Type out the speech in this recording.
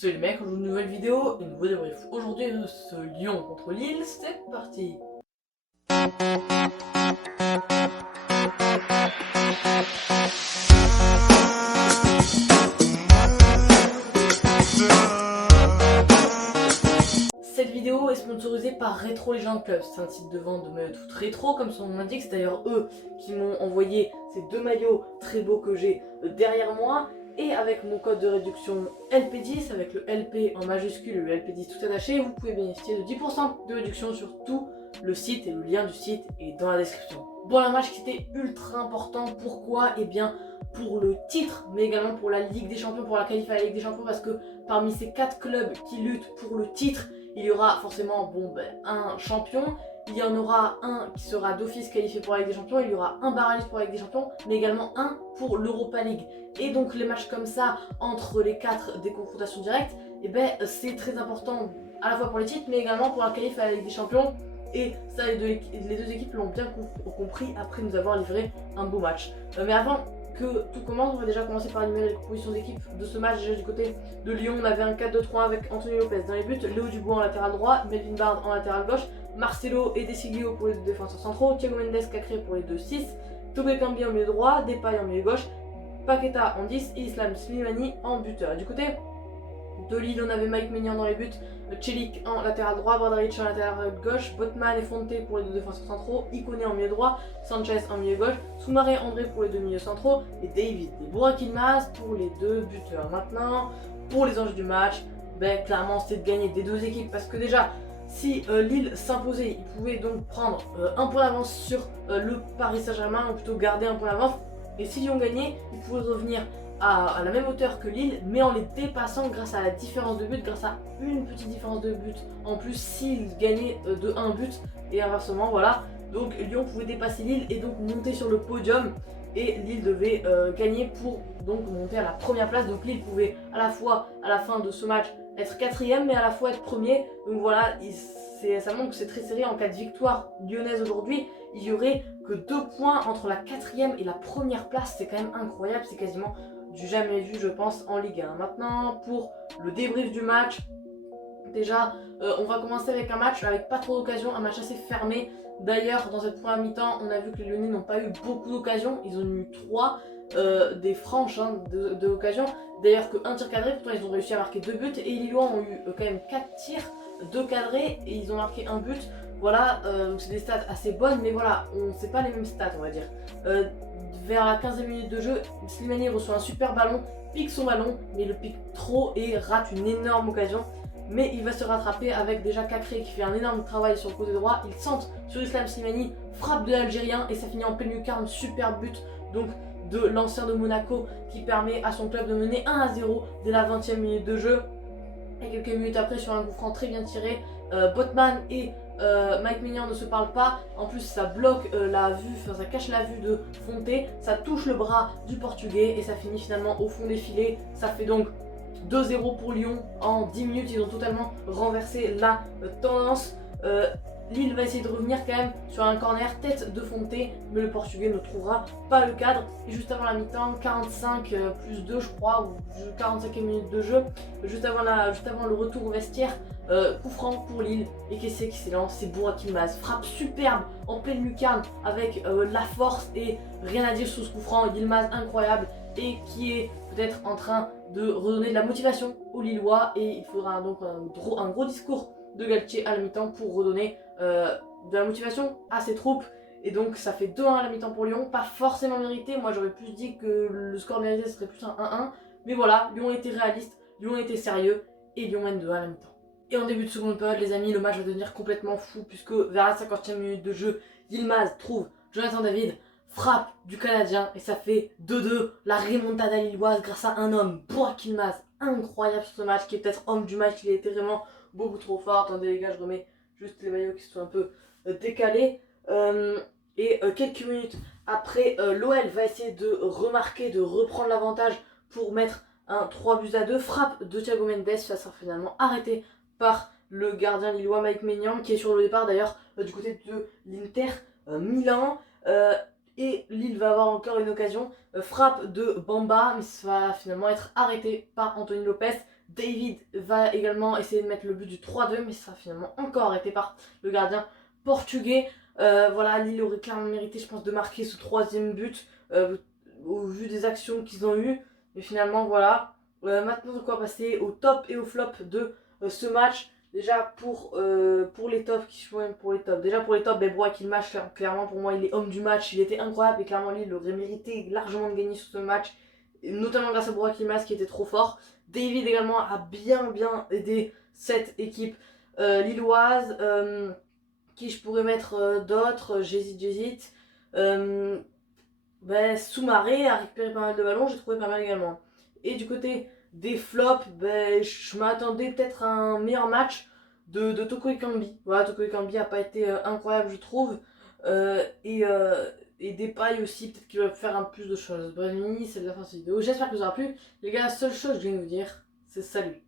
Salut les mecs, aujourd'hui une nouvelle vidéo, une nouveau débrief. Aujourd'hui ce Lyon contre Lille, c'est parti. Cette vidéo est sponsorisée par Retro Legend Club, c'est un site de vente de maillots toutes rétro comme son nom l'indique, c'est d'ailleurs eux qui m'ont envoyé ces deux maillots très beaux que j'ai derrière moi. Et avec mon code de réduction LP10, avec le LP en majuscule et le LP10 tout attaché, vous pouvez bénéficier de 10% de réduction sur tout le site et le lien du site est dans la description. Bon, un match qui était ultra important, pourquoi? Eh bien, pour le titre, mais également pour la Ligue des Champions, pour la qualif à la Ligue des Champions, parce que parmi ces 4 clubs qui luttent pour le titre, il y aura forcément un champion, il y en aura un qui sera d'office qualifié pour la Ligue des Champions, il y aura un barragiste pour la Ligue des Champions, mais également un pour l'Europa League. Et donc les matchs comme ça, entre les 4 des confrontations directes, c'est très important à la fois pour les titres, mais également pour la qualif à la Ligue des Champions. Et ça, les deux équipes l'ont bien compris après nous avoir livré un beau match. Mais avant que tout commence, on va déjà commencer par énumérer les compositions d'équipe de ce match. Déjà du côté de Lyon, on avait un 4-2-3 avec Anthony Lopez dans les buts, Léo Dubois en latéral droit, Melvin Bard en latéral gauche, Marcelo et Desiglio pour les deux défenseurs centraux, Thiago Mendes Cacré pour les 2-6, Tobé Kambi en milieu droit, Depay en milieu gauche, Paqueta en 10 et Islam Slimani en buteur. Du côté de Lille, on avait Mike Maignan dans les buts, Celik en latéral droit, Bradaric en latéral gauche, Botman et Fonte pour les deux défenseurs centraux, Ikoné en milieu droit, Sanchez en milieu gauche, Soumaré André pour les deux milieux centraux et David et Burak Yılmaz pour les deux buteurs. Maintenant, pour les enjeux du match, clairement c'était de gagner des deux équipes parce que déjà, si Lille s'imposait, ils pouvaient donc prendre un point d'avance sur le Paris Saint-Germain, ou plutôt garder un point d'avance. Et si Lyon gagnait, ils pouvaient revenir à la même hauteur que Lille, mais en les dépassant grâce à la différence de but, grâce à une petite différence de but en plus s'ils gagnaient de 1 but, et inversement, voilà. Donc Lyon pouvait dépasser Lille et donc monter sur le podium, et Lille devait gagner pour donc monter à la première place. Donc Lille pouvait à la fois, à la fin de ce match, être quatrième, mais à la fois être premier. Donc voilà, ça montre que c'est très serré. En cas de victoire lyonnaise aujourd'hui, il y aurait que 2 points entre la quatrième et la première place. C'est quand même incroyable, c'est quasiment du jamais vu, je pense, en Ligue 1. Maintenant, pour le débrief du match, déjà, on va commencer avec un match avec pas trop d'occasions, un match assez fermé. D'ailleurs, dans cette première mi-temps, on a vu que les Lyonnais n'ont pas eu beaucoup d'occasions. Ils ont eu 3 des franches d'occasions. D'ailleurs, qu'un tir cadré, pourtant ils ont réussi à marquer 2 buts. Et les Lillois ont eu quand même 4 tirs, 2 cadrés, et ils ont marqué un but. Voilà, donc c'est des stats assez bonnes, mais voilà, c'est pas les mêmes stats, on va dire. Vers la 15e minute de jeu, Slimani reçoit un super ballon, pique son ballon, mais il le pique trop et rate une énorme occasion. Mais il va se rattraper avec déjà Cacré qui fait un énorme travail sur le côté droit. Il centre sur Islam Slimani, frappe de l'Algérien et ça finit en pleine lucarne. Super but donc de l'ancien de Monaco qui permet à son club de mener 1-0 dès la 20e minute de jeu. Et quelques minutes après, sur un coup franc très bien tiré, Botman et Mike Maignan ne se parlent pas. En plus, ça bloque la vue, ça cache la vue de Fonte. Ça touche le bras du Portugais et ça finit finalement au fond des filets. Ça fait donc 2-0 pour Lyon. En 10 minutes, ils ont totalement renversé la tendance. Lille va essayer de revenir quand même sur un corner tête de Fonte, mais le Portugais ne trouvera pas le cadre. Et juste avant la mi-temps, 45 plus 2 je crois, ou 45e minute de jeu, juste avant le retour au vestiaire, coup franc pour Lille. Et qui s'élance, c'est Burak Yılmaz. Frappe superbe en pleine lucarne avec la force et rien à dire sur ce coup franc. Yılmaz incroyable et qui est peut-être en train de redonner de la motivation aux Lillois. Et il faudra donc un gros discours de Galtier à la mi-temps pour redonner de la motivation à ses troupes. Et donc ça fait 2-1 à la mi-temps pour Lyon, pas forcément mérité. Moi j'aurais plus dit que le score mérité serait plus un 1-1. Mais voilà, Lyon était réaliste, Lyon était sérieux et Lyon mène 2-1 à la mi-temps. Et en début de seconde période, les amis, le match va devenir complètement fou puisque vers la 50e minute de jeu, Yılmaz trouve Jonathan David, frappe du Canadien et ça fait 2-2. La remontada lilloise grâce à un homme, Burak Yılmaz, incroyable sur ce match, qui est peut-être homme du match. Il a été vraiment beaucoup trop fort. Attendez les gars, je remets juste les maillots qui sont un peu décalés. Quelques minutes après, l'OL va essayer de remarquer, de reprendre l'avantage pour mettre un 3-2. Frappe de Thiago Mendes, ça sera finalement arrêté par le gardien lillois Mike Maignan, qui est sur le départ d'ailleurs du côté de l'Inter Milan. Et Lille va avoir encore une occasion, frappe de Bamba, mais ça va finalement être arrêté par Anthony Lopez. David va également essayer de mettre le but du 3-2, mais ça a finalement encore été par le gardien portugais. Voilà, Lille aurait clairement mérité, je pense, de marquer ce 3e but au vu des actions qu'ils ont eues. Mais finalement, voilà. Maintenant, on va passer au top et au flop de ce match. Déjà pour les tops, qui sont même pour les tops. Déjà pour les tops, ben Burak Yilmaz, clairement pour moi il est homme du match, il était incroyable et clairement Lille aurait mérité largement de gagner sur ce match, notamment grâce à Burak Yilmaz qui était trop fort. David également a bien aidé cette équipe lilloise. Qui je pourrais mettre d'autres, j'hésite. Soumaré a récupéré pas mal de ballons, j'ai trouvé pas mal également. Et du côté des flops, je m'attendais peut-être à un meilleur match de Toko Ekambi. Voilà, Toko Ekambi a pas été incroyable, je trouve. Et Depay aussi, peut-être qu'il aurait pu faire un plus de choses. Bref, c'est la fin de cette vidéo. J'espère que ça vous aura plu. Les gars, la seule chose que je viens de vous dire, c'est salut.